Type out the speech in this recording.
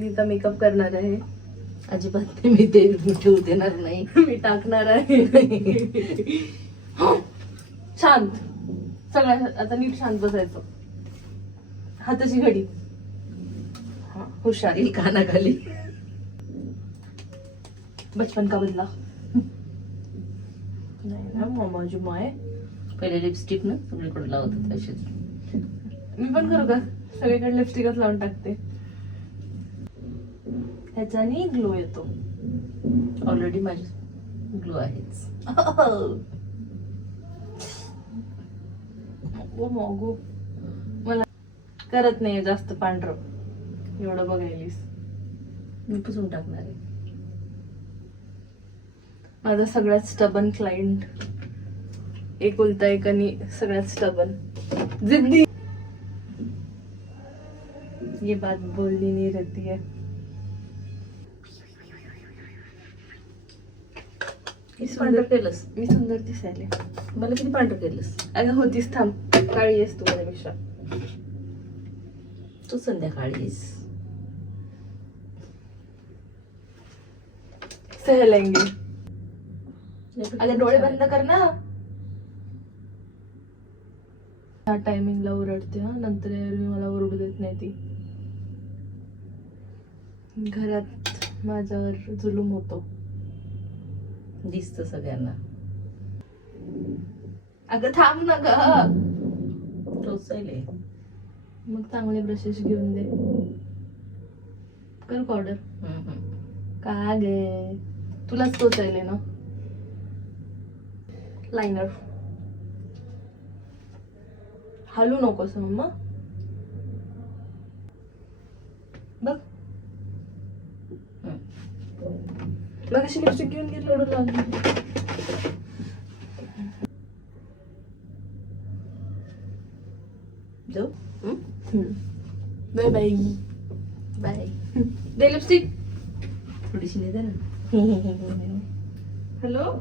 तिचा मेकअप करणार आहे. अजिबात नाही, मी ते ठेवू देणार नाही. मी टाकणार आहे. शांत सगळ्या, आता नीट शांत बसायचं. हाताची घडी. हा, हुशारी. कानाखाली बचपन का बदला. नाही ना मम्मा जुमा आहे. पहिले लिपस्टिक ना सगळीकडे लावत होते अशीच. मी पण करू का? सगळीकडे लिपस्टिकच लावून टाकते. ह्याच्याने ग्लो येतो. ऑलरेडी माझी ग्लो आहेच. मोगू मला करत नाही जास्त पांढरं. एवढं बघायलीस. मी पुसून टाकणार आहे. माझा सगळ्यात स्टबन क्लायंट. एकुलता एक आणि सगळ्यात स्टबन जिद्दी. ये बात बोलनी नहीं रहती है. किती पांढरं केलंस? मी सुंदर दिसायले. मला किती पांढरं केलंस? अगं होतीस, थांब. काळी आहेस तू माझ्यापेक्षा. तू संध्याकाळीस. सहलेंगे. अगं डोळे बंद कर ना. ह्या टायमिंगला ओरडते हा. नंतर एरवी मला ओरडू देत नाही ती. घरात माझ्यावर जुलूम होतो. दिसत सगळ्यांना. अगं थांब ना ग. टोचायले. मग चांगले ब्रशेस घेऊन दे. करू का ऑर्डर? का गे तुलाच टोचायले ना. लाइनर हलू नकोस मम्मा. बघ मग अशी लिपस्टिक घेऊन गेली एवढं लागली. जाऊ. Bye bye bye. दे लिपस्टिक. थोडीशी नाही ना. हॅलो.